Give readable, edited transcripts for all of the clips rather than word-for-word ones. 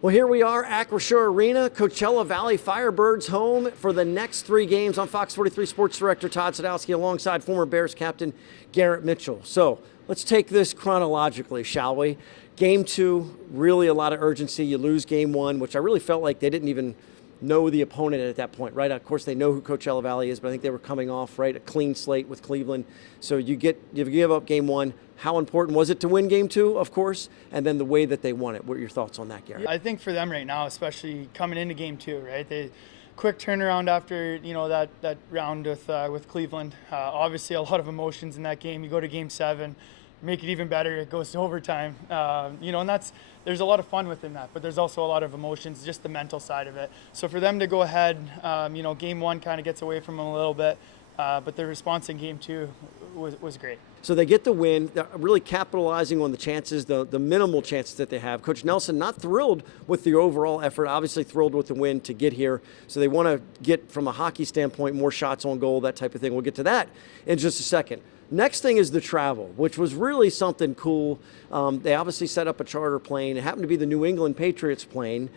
Well, here we are, Acrisure Arena, Coachella Valley Firebirds home for the next 3 games. I'm Fox 43 Sports Director Todd Sadowski alongside former Bears Captain Garrett Mitchell. So let's take this chronologically, shall we? Game 2, really a lot of urgency. You lose game 1, which I really felt like they didn't even know the opponent at that point, right? Of course, they know who Coachella Valley is, but I think they were coming off, right, a clean slate with Cleveland. So you give up game 1. How important was it to win game 2, of course, and then the way that they won it? What are your thoughts on that, Garrett? I think for them right now, especially coming into game 2, right? They quick turnaround after that round with Cleveland. Obviously, a lot of emotions in that game. You go to game 7. Make it even better, it goes to overtime. And there's a lot of fun within that, but there's also a lot of emotions, just the mental side of it. So for them to go ahead, game 1 kind of gets away from them a little bit, but their response in game 2 was great. So they get the win, they're really capitalizing on the chances, the minimal chances that they have. Coach Nelson not thrilled with the overall effort, obviously thrilled with the win to get here. So they want to get, from a hockey standpoint, more shots on goal, that type of thing. We'll get to that in just a second. Next thing is the travel, which was really something cool. They obviously set up a charter plane. It happened to be the New England Patriots plane,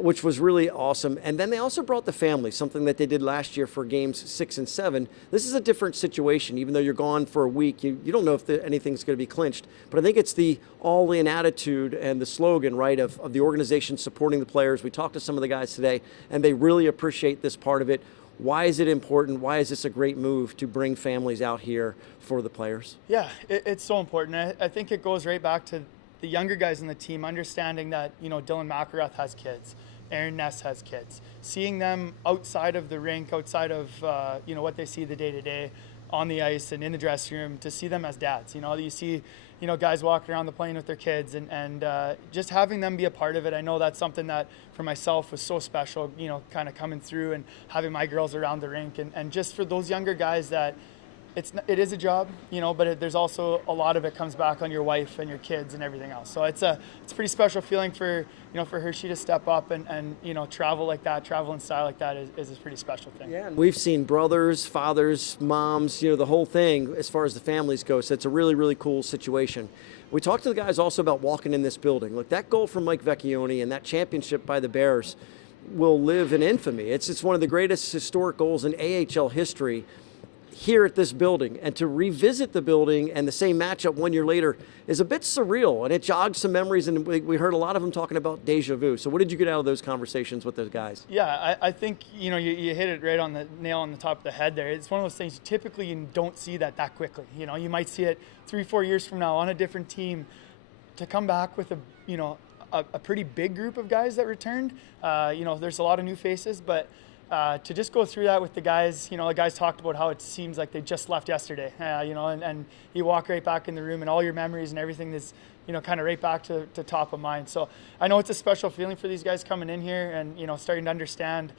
which was really awesome. And then they also brought the family, something that they did last year for games 6 and 7. This is a different situation. Even though you're gone for a week, you don't know if anything's going to be clinched. But I think it's the all-in attitude and the slogan, right, of the organization supporting the players. We talked to some of the guys today, and they really appreciate this part of it. Why is it important? Why is this a great move to bring families out here for the players? Yeah, it's so important. I think it goes right back to the younger guys in the team understanding that, Dylan McElrath has kids, Aaron Ness has kids. Seeing them outside of the rink, outside of, what they see the day-to-day on the ice and in the dressing room, to see them as dads. You see, guys walking around the plane with their kids and just having them be a part of it. I know that's something that for myself was so special, kind of coming through and having my girls around the rink and just for those younger guys that it is a job, but there's also a lot of it comes back on your wife and your kids and everything else. So it's a pretty special feeling for Hershey to step up and travel like that, travel in style like that is a pretty special thing. Yeah, and we've seen brothers, fathers, moms, the whole thing as far as the families go. So it's a really, really cool situation. We talked to the guys also about walking in this building. Look, that goal from Mike Vecchione and that championship by the Bears will live in infamy. It's one of the greatest historic goals in AHL history here at this building, and to revisit the building and the same matchup 1 year later is a bit surreal, and it jogs some memories, and we heard a lot of them talking about deja vu. So what did you get out of those conversations with those guys? Yeah, I think you hit it right on the nail on the top of the head there. It's one of those things typically you don't see that quickly. You might see it 3-4 years from now on a different team. To come back with a pretty big group of guys that returned, there's a lot of new faces, but to just go through that with the guys, the guys talked about how it seems like they just left yesterday, and you walk right back in the room and all your memories and everything is, kind of right back to top of mind. So I know it's a special feeling for these guys coming in here and, starting to understand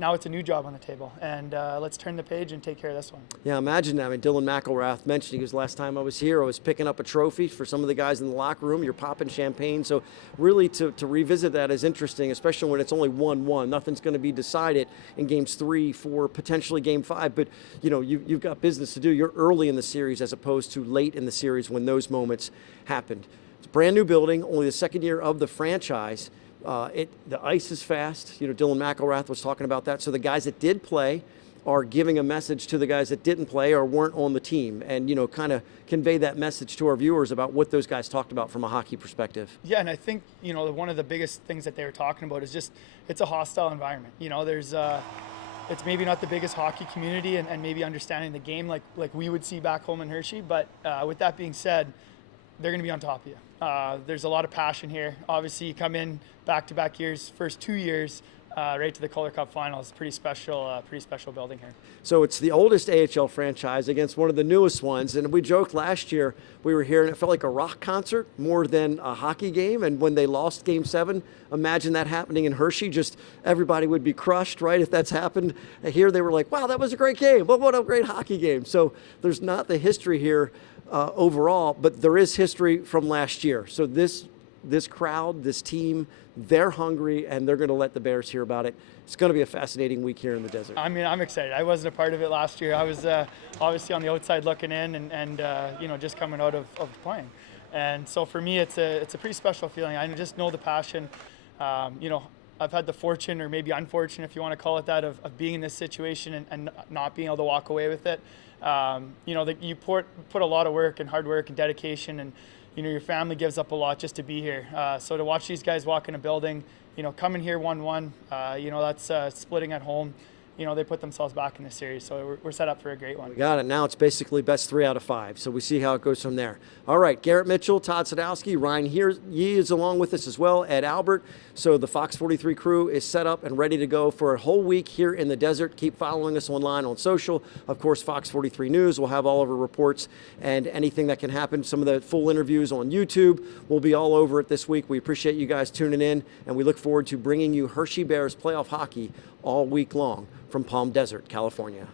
now it's a new job on the table, and let's turn the page and take care of this one. Yeah, imagine that. I mean, Dylan McElrath mentioned, he goes, last time I was here, I was picking up a trophy for some of the guys in the locker room. You're popping champagne. So really to revisit that is interesting, especially when it's only 1-1. Nothing's going to be decided in games 3, 4, potentially game 5. But, you've got business to do. You're early in the series as opposed to late in the series when those moments happened. It's a brand new building, only the second year of the franchise. The ice is fast. Dylan McElrath was talking about that. So the guys that did play are giving a message to the guys that didn't play or weren't on the team, and kind of convey that message to our viewers about what those guys talked about from a hockey perspective. Yeah, and I think one of the biggest things that they were talking about is just it's a hostile environment. There's it's maybe not the biggest hockey community and maybe understanding the game like we would see back home in Hershey, but with that being said, they're going to be on top of you. There's a lot of passion here. Obviously, you come in back-to-back years, first 2 years, right to the Calder Cup Finals. Pretty special building here. So it's the oldest AHL franchise against one of the newest ones. And we joked last year, we were here and it felt like a rock concert more than a hockey game. And when they lost Game 7, imagine that happening in Hershey. Just everybody would be crushed, right, if that's happened. And here they were like, wow, that was a great game. What a great hockey game. So there's not the history here overall, but there is history from last year. So this crowd, this team, they're hungry, and they're going to let the Bears hear about it. It's going to be a fascinating week here in the desert. I mean, I'm excited. I wasn't a part of it last year. I was obviously on the outside looking in and just coming out of playing. And so for me, it's a pretty special feeling. I just know the passion You know, I've had the fortune, or maybe unfortunate if you want to call it that, of being in this situation and not being able to walk away with it. You know, you put a lot of work and hard work and dedication, and you know, your family gives up a lot just to be here. So to watch these guys walk in a building, you know, coming here 1-1, you know, that's splitting at home. You know, they put themselves back in the series, so we're set up for a great one. We got it. Now it's basically best 3 out of 5, so we see how it goes from there. All right, Garrett Mitchell, Todd Sadowski, Ryan Yee is along with us as well, Ed Albert. So the Fox 43 crew is set up and ready to go for a whole week here in the desert. Keep following us online on social. Of course, Fox 43 News will have all of our reports and anything that can happen. Some of the full interviews on YouTube will be all over it this week. We appreciate you guys tuning in, and we look forward to bringing you Hershey Bears playoff hockey all week long from Palm Desert, California.